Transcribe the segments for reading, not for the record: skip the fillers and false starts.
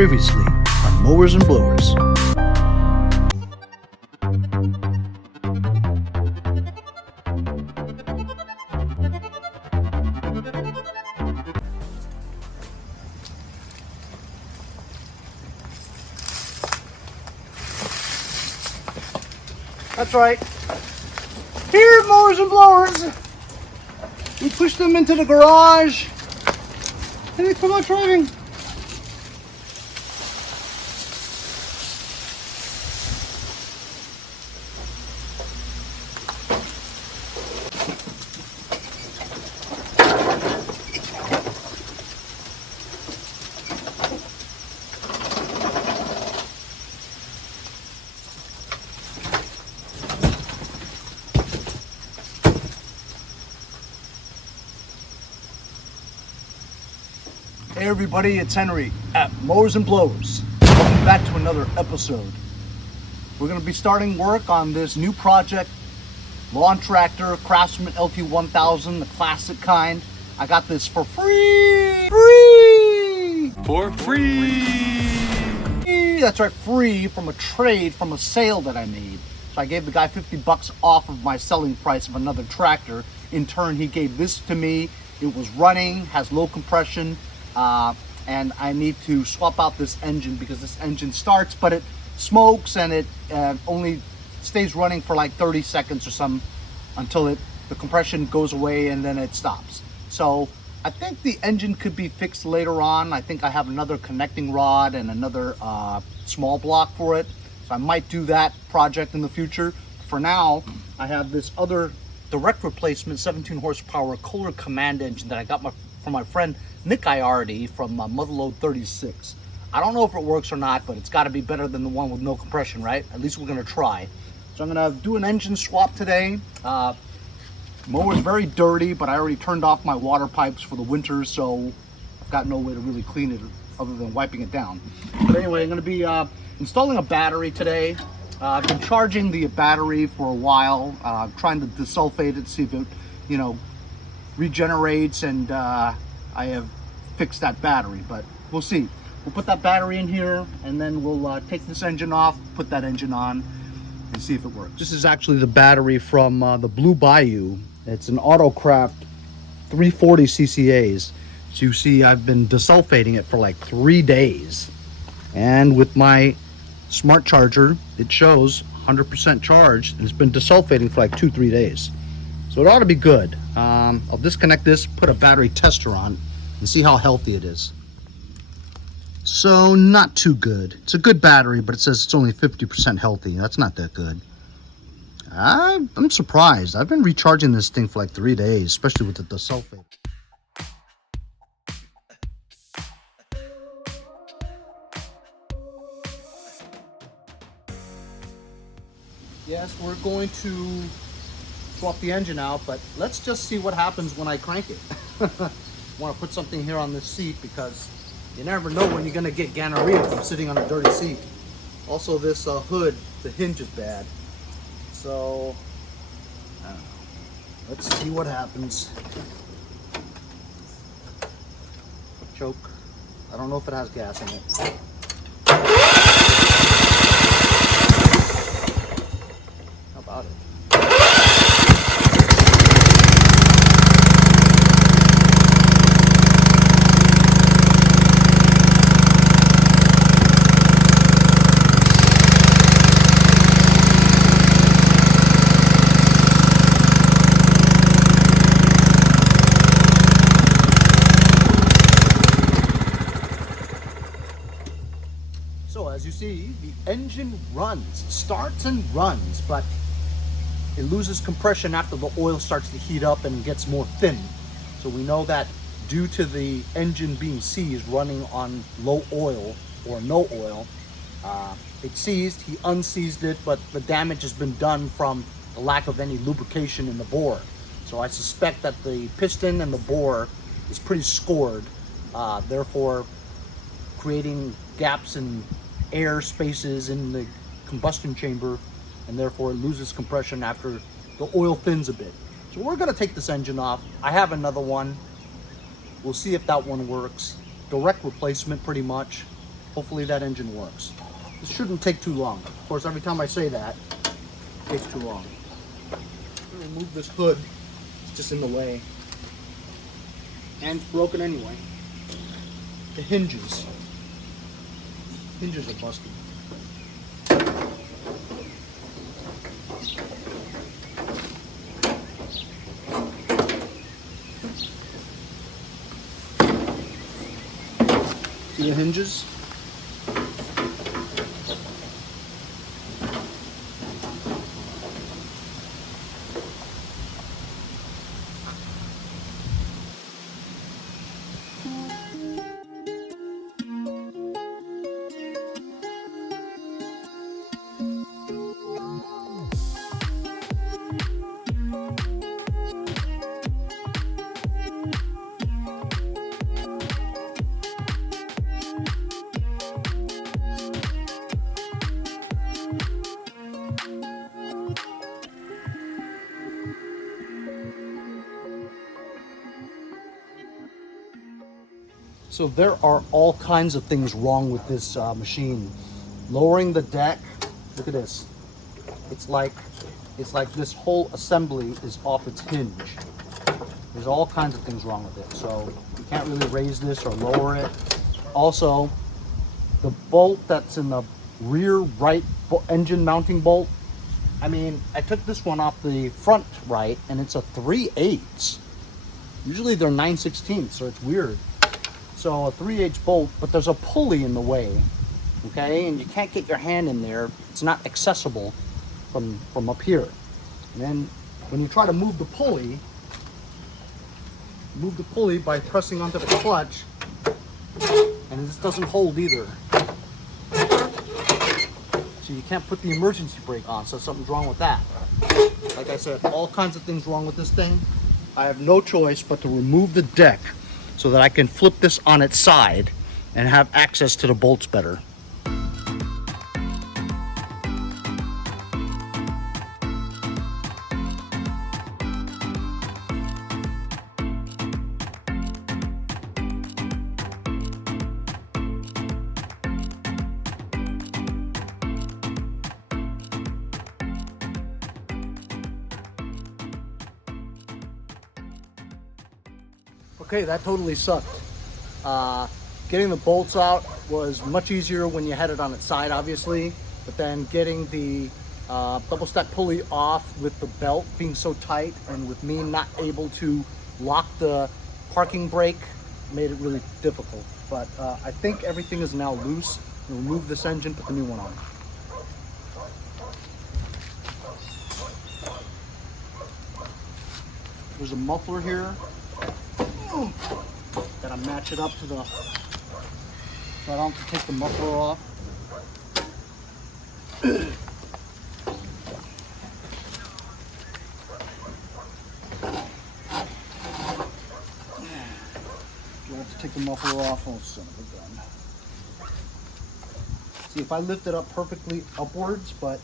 Previously on Mowers and Blowers. That's right. Here at Mowers and Blowers, we push them into the garage and they come out driving. Hey everybody, it's Henry at Mowers and Blowers. Welcome back to another episode. We're going to be starting work on this new project, lawn tractor, Craftsman Lt1000, the classic kind. I got this for free! For free! That's right, free from a trade from a sale that I made. So I gave the guy 50 bucks off of my selling price of another tractor. In turn, he gave this to me. It was running, has low compression. And I need to swap out this engine because this engine starts, but it smokes and it only stays running for like 30 seconds or something until the compression goes away and then it stops. So I think the engine could be fixed later on. I think I have another connecting rod and another small block for it. So I might do that project in the future. For now, I have this other direct replacement 17 horsepower Kohler command engine that I got from my friend Nick Iardi from Motherload 36. I don't know if it works or not, but it's got to be better than the one with no compression, right? At least we're going to try. So I'm going to do an engine swap today. Mower's very dirty, but I already turned off my water pipes for the winter, so I've got no way to really clean it other than wiping it down. But anyway, I'm going to be installing a battery today. I've been charging the battery for a while, trying to desulfate it, see if it, regenerates, and I have fixed that battery, but we'll see. We'll put that battery in here and then we'll take this engine off, put that engine on, and see if it works. This is actually the battery from the Blue Bayou. It's an Autocraft 340 CCAs. So you see I've been desulfating it for like 3 days, and with my smart charger it shows 100% charged, and it's been desulfating for like 2-3 days. So it ought to be good. I'll disconnect this, put a battery tester on, and see how healthy it is. So not too good. It's a good battery, but it says it's only 50% healthy. That's not that good. I'm surprised. I've been recharging this thing for like 3 days, especially with the desulfate. Yes, we're going to swap the engine out, but let's just see what happens when I crank it. I want to put something here on this seat because you never know when you're going to get gonorrhea from sitting on a dirty seat. Also, this hood, the hinge is bad. So, I don't know. Let's see what happens. Choke. I don't know if it has gas in it. How about it? So as you see, the engine starts and runs, but it loses compression after the oil starts to heat up and gets more thin. So we know that due to the engine being seized, running on low oil or no oil, it seized, he unseized it, but the damage has been done from the lack of any lubrication in the bore. So I suspect that the piston and the bore is pretty scored, therefore creating gaps in air spaces in the combustion chamber, and therefore it loses compression after the oil thins a bit. So we're going to take this engine off. I have another one. We'll see if that one works. Direct replacement pretty much. hopefully that engine works. This shouldn't take too long. Of course, every time I say that, it takes too long. I'm gonna remove this hood. It's just in the way. And it's broken anyway. The hinges. Hinges are busted. See the hinges? So there are all kinds of things wrong with this machine. Lowering the deck, look at this. It's like this whole assembly is off its hinge. There's all kinds of things wrong with it. So you can't really raise this or lower it. Also, the bolt that's in the rear right engine mounting bolt, I mean, I took this one off the front right and it's a 3/8. Usually they're 9/16, so it's weird. So a 3/8 bolt, but there's a pulley in the way, okay? And you can't get your hand in there. It's not accessible from up here. And then when you try to move the pulley by pressing onto the clutch, and this doesn't hold either. So you can't put the emergency brake on, so something's wrong with that. Like I said, all kinds of things wrong with this thing. I have no choice but to remove the deck so that I can flip this on its side and have access to the bolts better. Okay, that totally sucked. Getting the bolts out was much easier when you had it on its side, obviously, but then getting the double stack pulley off with the belt being so tight and with me not able to lock the parking brake made it really difficult. But I think everything is now loose. We'll remove this engine, put the new one on. There's a muffler here. Gotta match it up to the, so I don't have to take the muffler off. Do I have to take the muffler off? Oh, son of a gun. See, if I lift it up perfectly upwards, but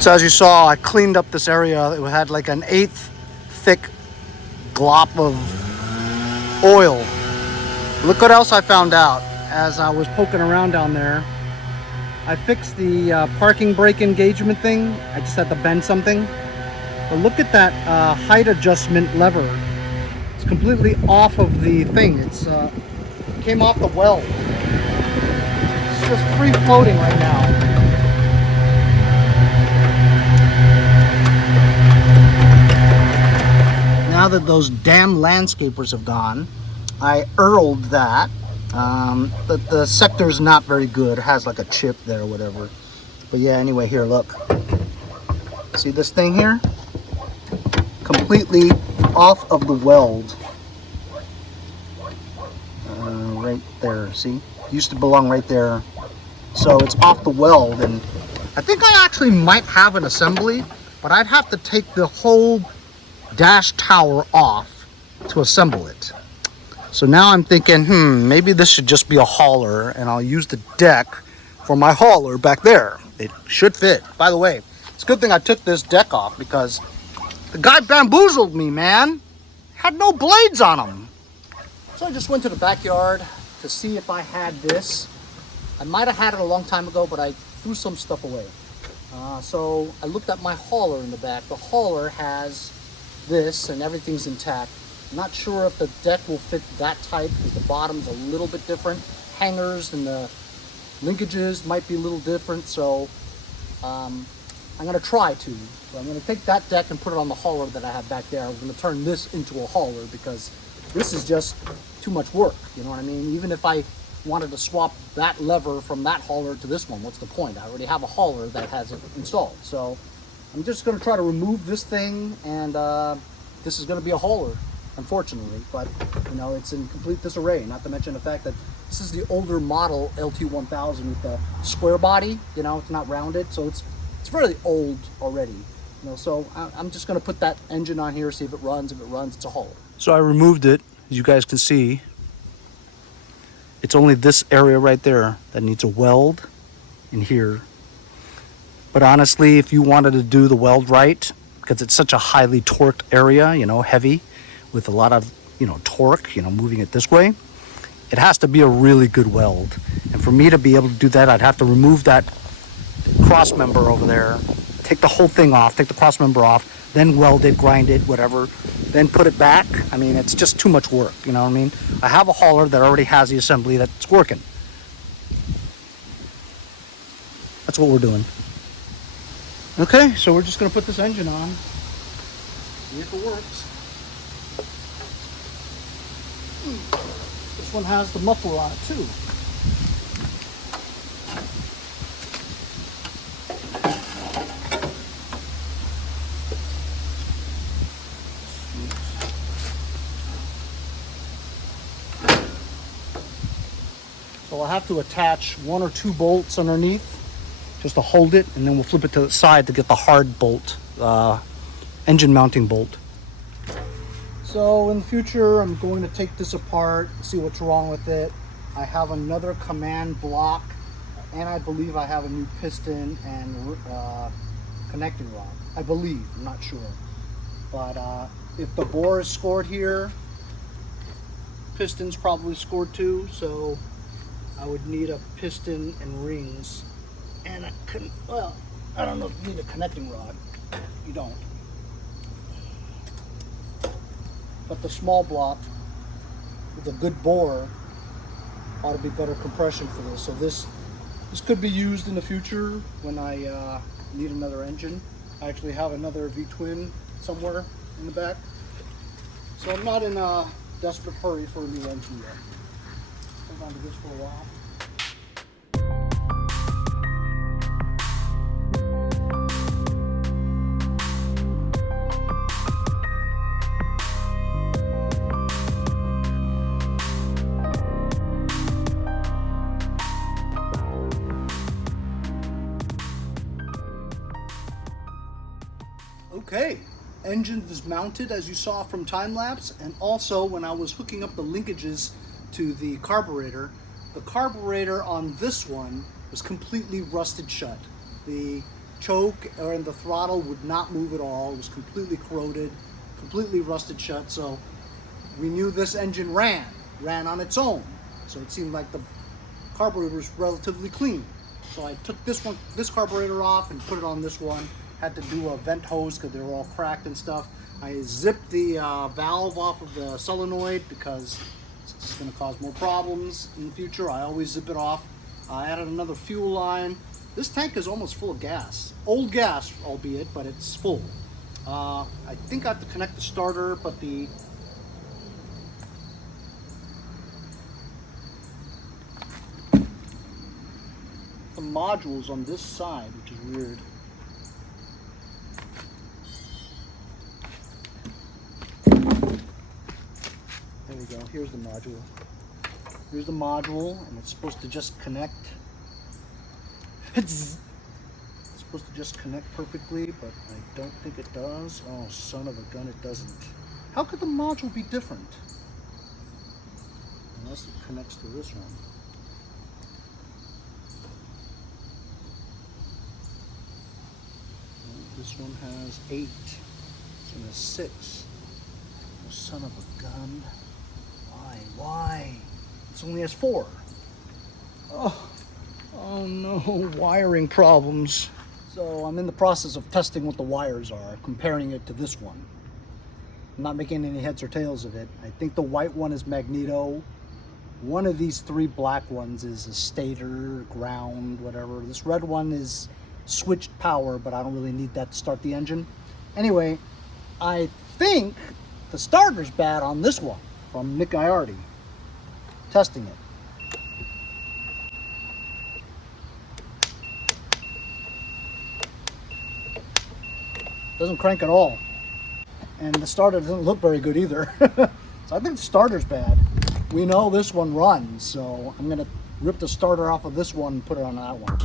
so as you saw, I cleaned up this area. It had like an 1/8 thick glop of oil. Look what else I found out as I was poking around down there. I fixed the parking brake engagement thing. I just had to bend something. But look at that height adjustment lever. It's completely off of the thing. It's came off the weld. It's just free floating right now. Now that those damn landscapers have gone, I earled that. The sector's not very good. It has like a chip there or whatever. But yeah, anyway, here, look. See this thing here? Completely off of the weld. Right there, see? Used to belong right there. So it's off the weld, and I think I actually might have an assembly, but I'd have to take the whole dash tower off to assemble it. So now I'm thinking, maybe this should just be a hauler, and I'll use the deck for my hauler back there. It should fit. By the way, it's a good thing I took this deck off because the guy bamboozled me, man. Had no blades on him. So I just went to the backyard to see if I had this. I might have had it a long time ago, but I threw some stuff away. So I looked at my hauler in the back. The hauler has this and everything's intact. I'm not sure if the deck will fit that tight because the bottom's a little bit different. Hangers and the linkages might be a little different, so I'm gonna try to. So I'm gonna take that deck and put it on the hauler that I have back there. I'm gonna turn this into a hauler because this is just too much work, you know what I mean? Even if I wanted to swap that lever from that hauler to this one, what's the point? I already have a hauler that has it installed. So I'm just gonna try to remove this thing, and this is gonna be a hauler, unfortunately, but you know, it's in complete disarray, not to mention the fact that this is the older model LT1000 with the square body, you know, it's not rounded, so it's fairly old already, you know, so I'm just gonna put that engine on here, see if it runs. If it runs, it's a hauler. So I removed it, as you guys can see. It's only this area right there that needs a weld in here. But honestly, if you wanted to do the weld right, because it's such a highly torqued area, you know, heavy, with a lot of, you know, torque, you know, moving it this way, it has to be a really good weld. And for me to be able to do that, I'd have to remove that cross member over there, take the whole thing off, take the cross member off, then weld it, grind it, whatever, then put it back. I mean, it's just too much work, you know what I mean? I have a hauler that already has the assembly that's working. That's what we're doing. Okay, so we're just gonna put this engine on, see if it works. This one has the muffler on it too. So I'll have to attach 1 or 2 bolts underneath just to hold it, and then we'll flip it to the side to get the hard bolt, engine mounting bolt. So in the future, I'm going to take this apart, see what's wrong with it. I have another command block, and I believe I have a new piston and connecting rod. I believe, I'm not sure. But if the bore is scored here, piston's probably scored too, so I would need a piston and rings. And I couldn't, well, I don't know if you need a connecting rod. You don't. But the small block with a good bore ought to be better compression for this. So this could be used in the future when I need another engine. I actually have another V-twin somewhere in the back. So I'm not in a desperate hurry for a new engine yet. Hold on to this for a while. Okay, engine is mounted as you saw from time lapse, and also when I was hooking up the linkages to the carburetor on this one was completely rusted shut. The choke and the throttle would not move at all. It was completely corroded, completely rusted shut. So we knew this engine ran on its own. So it seemed like the carburetor was relatively clean. So I took this carburetor off and put it on this one. Had to do a vent hose because they were all cracked and stuff. I zipped the valve off of the solenoid because it's just going to cause more problems in the future. I always zip it off. I added another fuel line. This tank is almost full of gas. Old gas, albeit, but it's full. I think I have to connect the starter, but the module's on this side, which is weird. There we go. Here's the module. Here's the module, and it's supposed to just connect. It's supposed to just connect perfectly, but I don't think it does. Oh, son of a gun, it doesn't. How could the module be different? Unless it connects to this one. This one has 8. This one has 6. Oh, son of a gun. Why? This only has 4. Oh no, wiring problems. So I'm in the process of testing what the wires are, comparing it to this one. I'm not making any heads or tails of it. I think the white one is magneto. One of these 3 black ones is a stator, ground, whatever. This red one is switched power, but I don't really need that to start the engine. Anyway, I think the starter's bad on this one from Nick Iardi. Testing it. Doesn't crank at all. And the starter doesn't look very good either. So I think the starter's bad. We know this one runs, so I'm gonna rip the starter off of this one and put it on that one.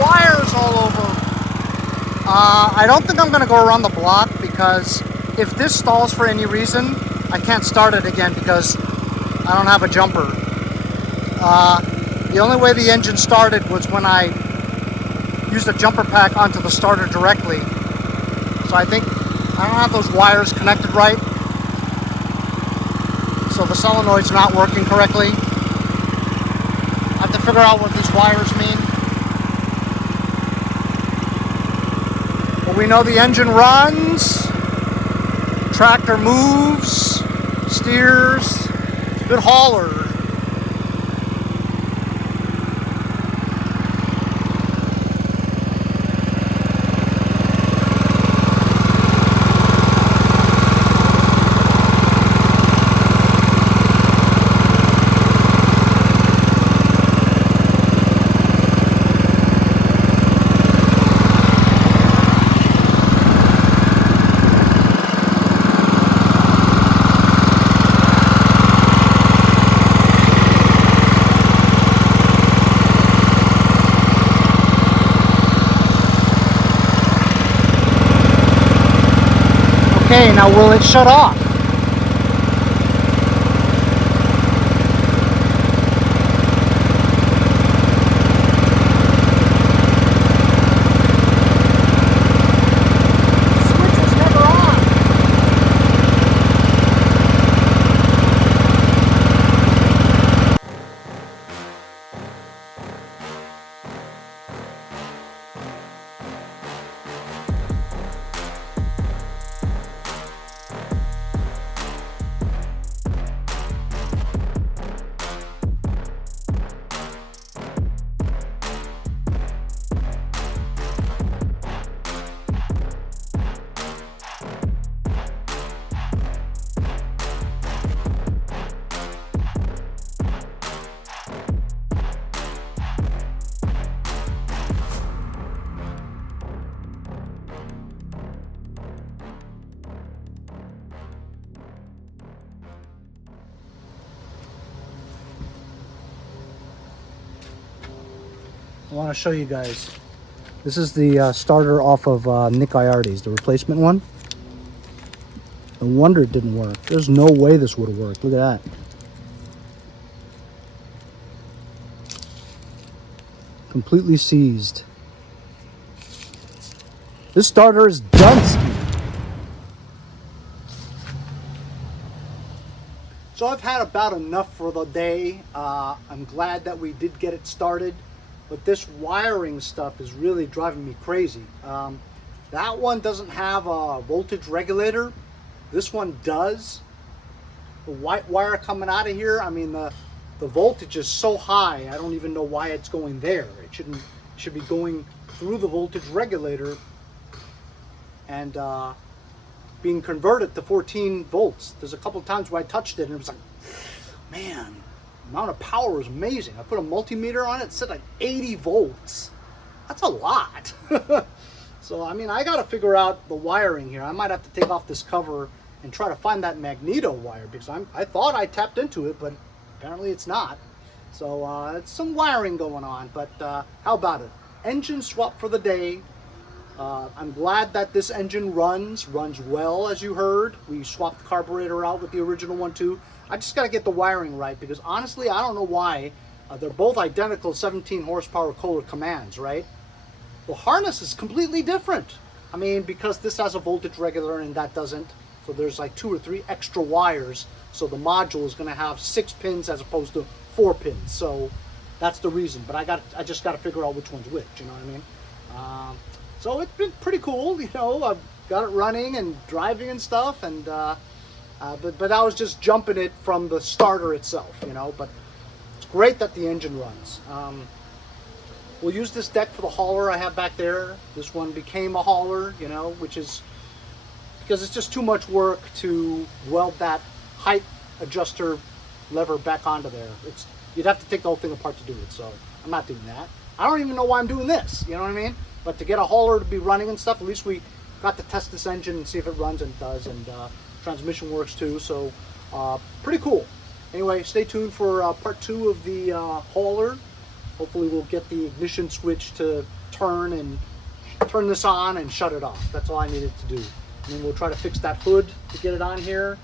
Wires all over. I don't think I'm going to go around the block because if this stalls for any reason, I can't start it again because I don't have a jumper. The only way the engine started was when I used a jumper pack onto the starter directly. So I think I don't have those wires connected right. So the solenoid's not working correctly. I have to figure out what these wires mean. But we know the engine runs, tractor moves, steers, good hauler. Okay, now will it shut off? Switch is never on. I want to show you guys. This is the starter off of Nick Iardi's, the replacement one. No wonder it didn't work. There's no way this would have worked. Look at that. Completely seized. This starter is done. So I've had about enough for the day. I'm glad that we did get it started. But this wiring stuff is really driving me crazy. That one doesn't have a voltage regulator. This one does. The white wire coming out of here, I mean, the voltage is so high, I don't even know why it's going there. It should be going through the voltage regulator and being converted to 14 volts. There's a couple of times where I touched it and it was like, man, the amount of power is amazing. I put a multimeter on it, it said like 80 volts. That's a lot. So, I mean, I got to figure out the wiring here. I might have to take off this cover and try to find that magneto wire because I thought I tapped into it, but apparently it's not. So, it's some wiring going on, but how about it? Engine swap for the day. I'm glad that this engine runs well, as you heard. We swapped the carburetor out with the original one too. I just got to get the wiring right because honestly, I don't know why. They're both identical 17 horsepower Kohler commands, right? The harness is completely different. I mean, because this has a voltage regulator and that doesn't. So there's like 2 or 3 extra wires. So the module is going to have 6 pins as opposed to 4 pins. So that's the reason. But I just got to figure out which one's which. You know what I mean? So it's been pretty cool. You know, I've got it running and driving and stuff. And but I was just jumping it from the starter itself. You know, but it's great that the engine runs. We'll use this deck for the hauler I have back there. This one became a hauler, you know, which is because it's just too much work to weld that height adjuster lever back onto there. You'd have to take the whole thing apart to do it, so I'm not doing that. I don't even know why I'm doing this, you know what I mean? But to get a hauler to be running and stuff, at least we got to test this engine and see if it runs, and it does, and transmission works too, so pretty cool. Anyway, stay tuned for part 2 of the hauler. Hopefully we'll get the ignition switch to turn this on and shut it off. That's all I needed to do. And then we'll try to fix that hood to get it on here.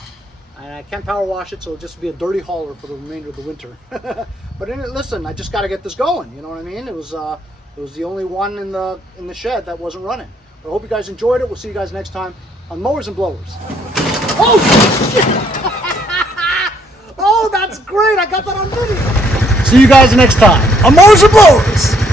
And I can't power wash it, so it'll just be a dirty hauler for the remainder of the winter. But listen, I just got to get this going. You know what I mean? It was the only one in the shed that wasn't running. But I hope you guys enjoyed it. We'll see you guys next time on Mowers and Blowers. Oh! Oh, that's great! I got that on video. See you guys next time on Mowers and Blowers.